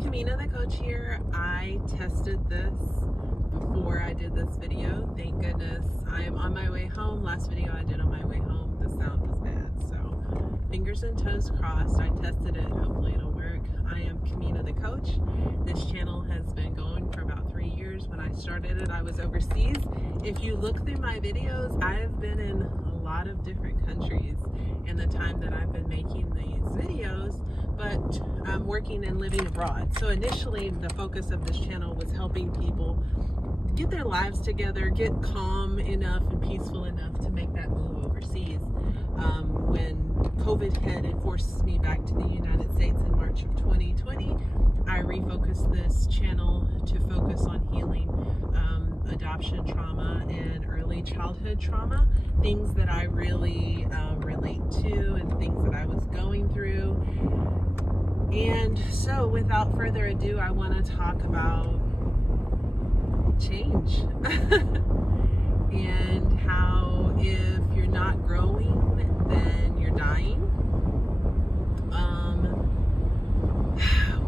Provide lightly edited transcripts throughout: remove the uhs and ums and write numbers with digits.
Kamina the coach here. I tested this before I did this video. Thank goodness. I am on my way home. Last video I did on my way home, the sound was bad. So fingers and toes crossed. I tested it. Hopefully it'll work. I am Kamina the coach. This channel has been going for about 3 years. When I started it, I was overseas. If you look through my videos, I have been in a lot of different countries in the time that I've been making these videos, but I'm working and living abroad. So initially the focus of this channel was helping people get their lives together, get calm enough and peaceful enough to make that move overseas. When COVID hit and forced me back to the United States in March of 2020, I refocused this channel to focus on healing adoption trauma and early childhood trauma, things that I really relate to and things that I was going through. And so without further ado, I want to talk about change and how if you're not growing, then you're dying.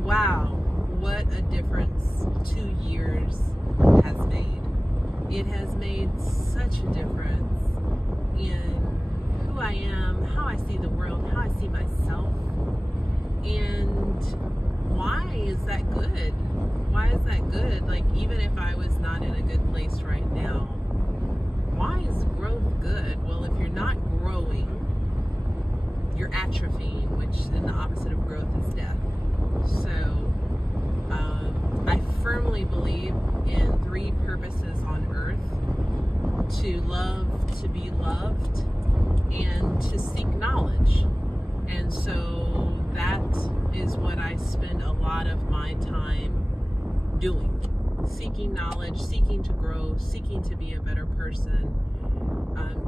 Wow, what a difference 2 years has made. It has made such a difference in who I am, how I see the world, how I see myself. And why is that good? Why is that good? Like, even if I was not in a good place right now, why is growth good? Well, if you're not growing, you're atrophying, which in the opposite of growth is death. So I firmly believe in 3 purposes on earth: to love, to be loved, and to seek knowledge. And so that is what I spend a lot of my time doing: seeking knowledge, seeking to grow, seeking to be a better person,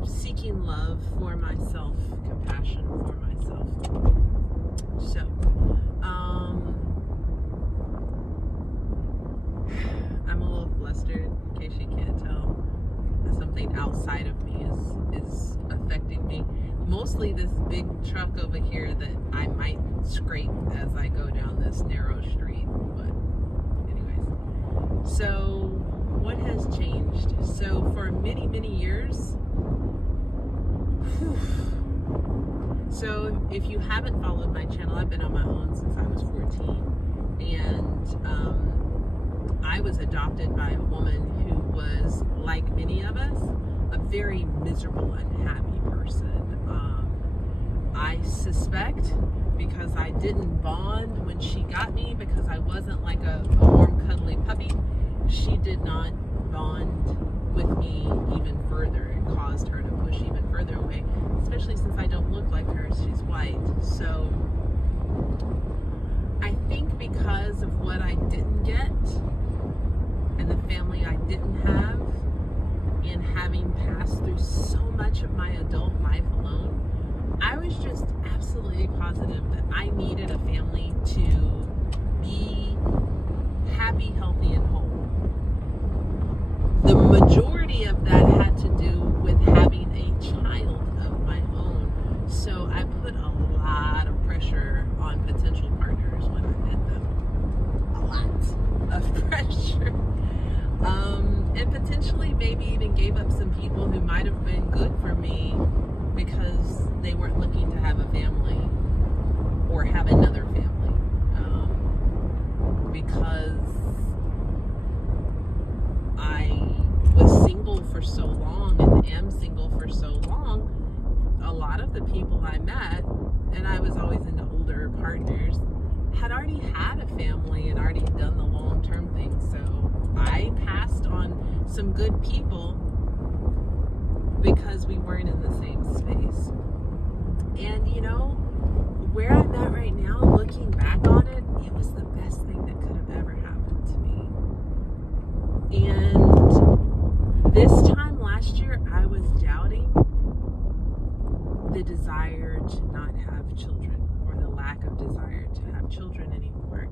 seeking love for myself, compassion for myself. So I'm a little flustered, in case you can't tell. Something outside of me is affecting me. Mostly this big truck over here that I might scrape as I go down this narrow street. But anyways, so what has changed? So for many, many years, so if you haven't followed my channel, I've been on my own since I was 14, and I was adopted by a woman who was, like many of us, a very miserable, unhappy person. I suspect because I didn't bond when she got me, because I wasn't like a warm, cuddly puppy, she did not bond with me even further. It caused her to push even further away, especially since I don't look like her. She's white. So I think because of what I didn't get and the family I didn't have, and having passed through so much of my adult life alone, I was just absolutely positive that I needed a family to be happy, healthy, and whole. The majority of that had to do with having a child of my own. So I put a lot of pressure on potential partners when I met them. A lot of pressure. And potentially maybe even gave up some people who might have been good for me because they weren't looking to have a family or have another family. Because I was single for so long and am single for so long, a lot of the people I met, and I was always into older partners, had already had a family and already done the long-term thing. So I passed on some good people because we weren't in the same space. And you know, where I'm at right now, looking back on it, it was the best thing that could have ever happened to me. And this time last year, I was doubting the desire to not have children, or the lack of desire to have children anymore.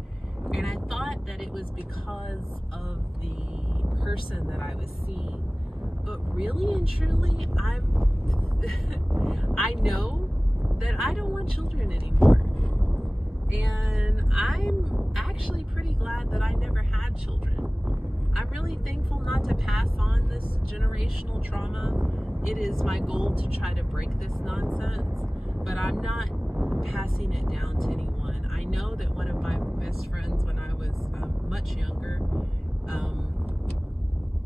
And I thought that it was because of the person that I was seeing. But really and truly, I know that I don't want children anymore. And I'm actually pretty glad that I never had children. I'm really thankful not to pass on this generational trauma. It is my goal to try to break this nonsense, but I'm not passing it down to anyone. I know that one of my best friends when I was much younger,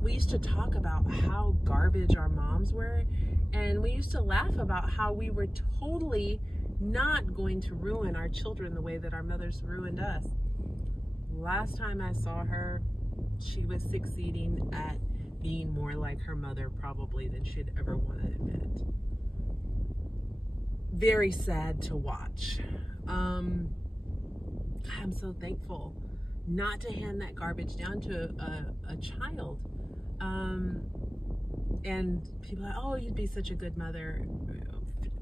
we used to talk about how garbage our moms were, and we used to laugh about how we were totally not going to ruin our children the way that our mothers ruined us. Last time I saw her, she was succeeding at being more like her mother probably than she'd ever want to admit. Very sad to watch. I'm so thankful not to hand that garbage down to a child. And people are like, oh, you'd be such a good mother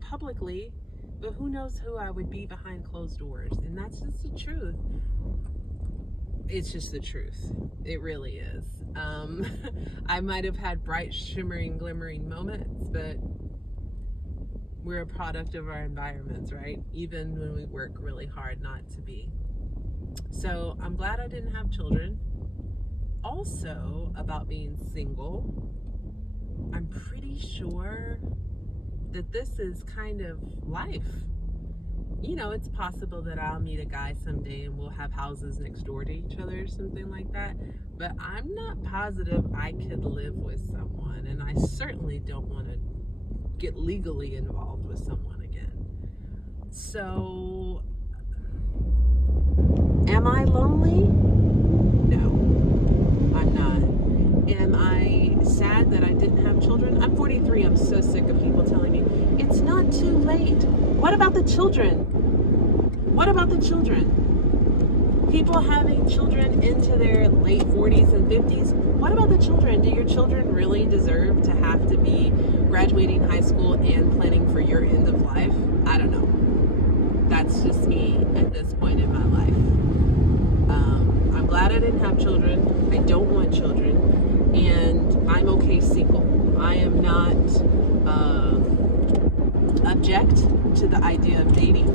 publicly, but who knows who I would be behind closed doors. And that's just the truth. It's just the truth. It really is. I might have had bright, shimmering, glimmering moments, but we're a product of our environments, right? Even when we work really hard not to be. So I'm glad I didn't have children. Also, about being single, I'm pretty sure that this is kind of life. You know, it's possible that I'll meet a guy someday and we'll have houses next door to each other or something like that. But I'm not positive I could live with someone, and I certainly don't want to get legally involved with someone again. So, am I lonely? No, I'm not. Am I sad that I didn't have children? I'm 43. I'm so sick of people telling me it's not too late. What about the children? What about the children? People having children into their late 40s and 50s. What about the children? Do your children really deserve to have to be graduating high school and planning for your end of life? I don't know. That's just me at this point in my life. I'm glad I didn't have children. I don't want children. And I'm okay single. I am not object to the idea of dating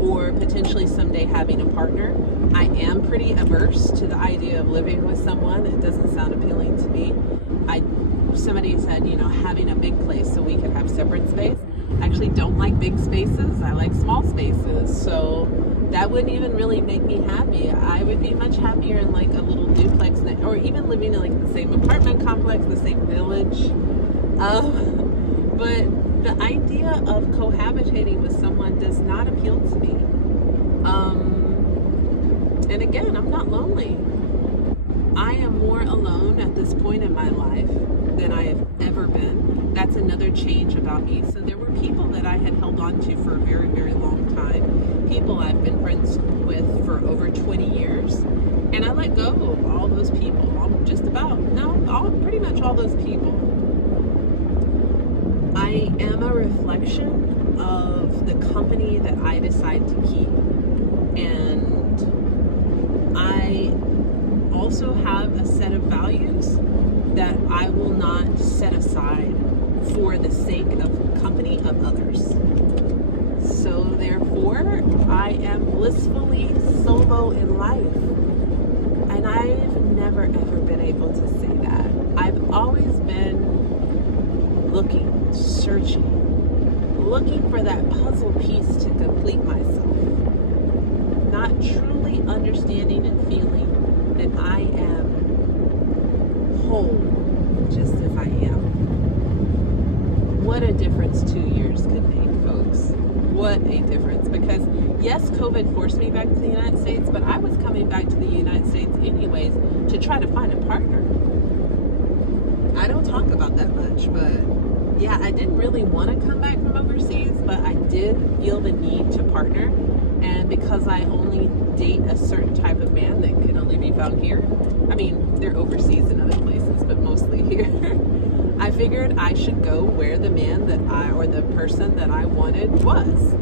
or potentially someday having a partner. I am pretty averse to the idea of living with someone. It doesn't sound appealing to me. Somebody said, you know, having a big place so we could have separate space. I actually don't like big spaces. I like small spaces. So that wouldn't even really make me happy. I would be much happier in like a little duplex or even living in like the same apartment complex, the same village. But the idea of cohabitating with someone does not appeal to me. And again, I'm not lonely. I am more alone at this point in my life than I have ever been. That's another change about me. So there were people that I had held on to for a very, very long time. People I've been friends with for over 20 years. And I let go of all those people. Pretty much all those people. I am a reflection of the company that I decide to keep. And I also have a set of values that I will not set aside for the sake of company of others. So therefore, I am blissfully solo in life. And I've never ever been able to say that. I've always been looking, searching, looking for that puzzle piece to complete myself. Not truly understanding and feeling that I am whole just as I am. What a difference 2 years could make, folks. What a difference. Because yes, COVID forced me back to the United States, but I was coming back to the United States anyways to try to find a partner. I don't talk about that much, but yeah, I didn't really want to come back from overseas, but I did feel the need to partner. And because I only date a certain type of man that can only be found here, I mean, they're overseas in other places, but mostly here, I figured I should go where the man or the person that I wanted was.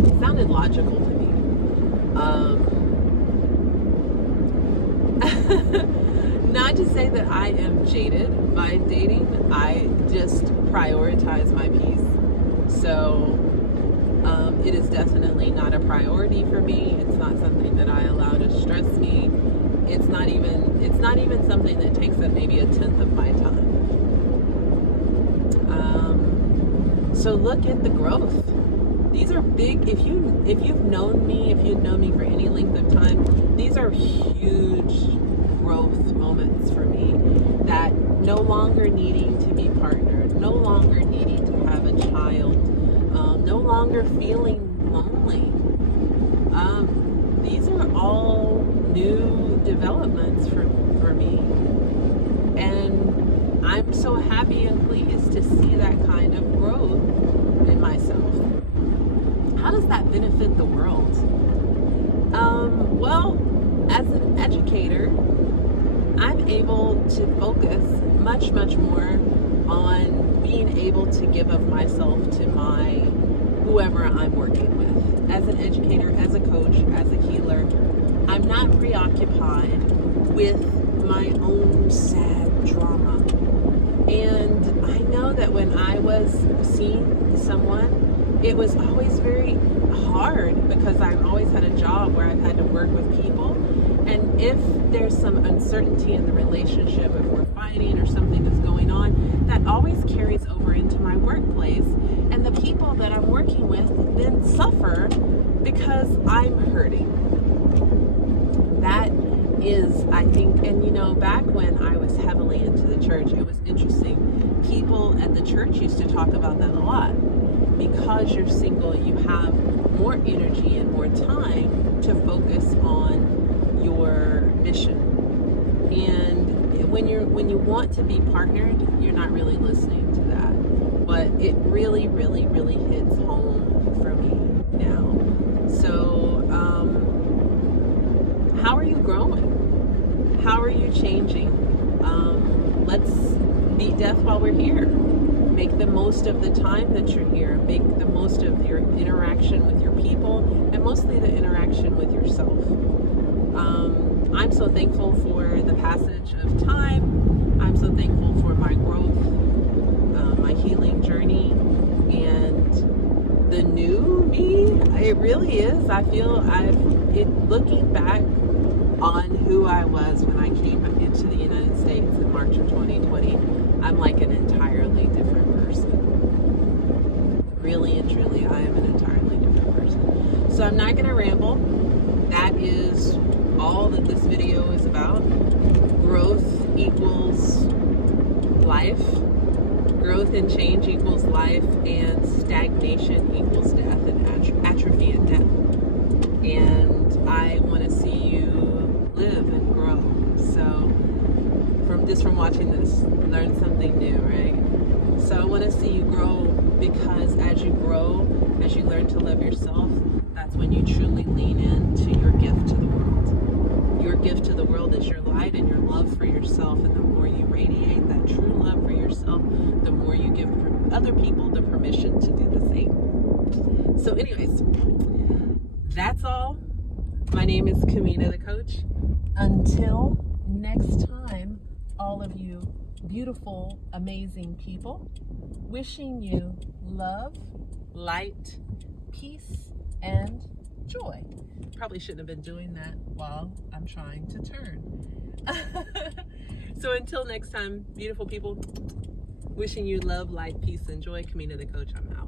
It sounded logical to me. Not to say that I am jaded by dating, I just prioritize my peace. So, It is definitely not a priority for me. It's not something that I allow to stress me. It's not even something that takes up maybe 1/10 of my time. So look at the growth. These are big. If you've known me for any length of time, these are huge growth moments for me. That no longer needing to be partnered, no longer needing to have a child, no longer feeling lonely. These are all new developments for me, and I'm so happy and pleased to see that kind of growth in myself. How does that benefit the world? Well, as an educator, I'm able to focus much more on being able to give of myself to my whoever I'm working with. As an educator, as a coach, as a healer, I'm not preoccupied with my own sad drama. And I know that when I was seeing someone, it was always very hard because I've always had a job where I've had to work with people. And if there's some uncertainty in the relationship, if we're fighting or something is going on, that always carries over into my workplace. And the people that I'm working with then suffer because I'm hurting. That is, I think, and back when I was heavily into the church, it was interesting. People at the church used to talk about that a lot. Because you're single, you have more energy and more time to focus on your mission. And when you want to be partnered, you're not really listening to that. But it really hits home for me now. So, how are you growing? How are you changing? Let's beat death while we're here. Make the most of the time that you're here. Make the most of your interaction with your people, and mostly the interaction with yourself. I'm so thankful for the passage of time. I'm so thankful for my growth, my healing journey, and the new me. It really is. I feel looking back on who I was when I came into the United States in March of 2020, I'm like an entirely different person. Really and truly, I am an entirely different person. So I'm not going to ramble. That is all that this video is about. Growth equals life. Growth and change equals life, and stagnation equals death, and atrophy and death. And I want to see you live and grow. So from watching this, learn something new, right? So I want to see you grow, because as you grow, as you learn to love yourself, that's when you truly lean into your gift to the world. Your gift to the world is your light and your love for yourself, and the more you radiate that true love for yourself, the more you give other people the permission to do the same. So anyways, that's all. My name is Kamina the Coach. Until next time, all of you beautiful, amazing people, wishing you love, light, peace, and joy. Probably shouldn't have been doing that while I'm trying to turn. So until next time, beautiful people, wishing you love, light, peace, and joy. Kamina the Coach, I'm out.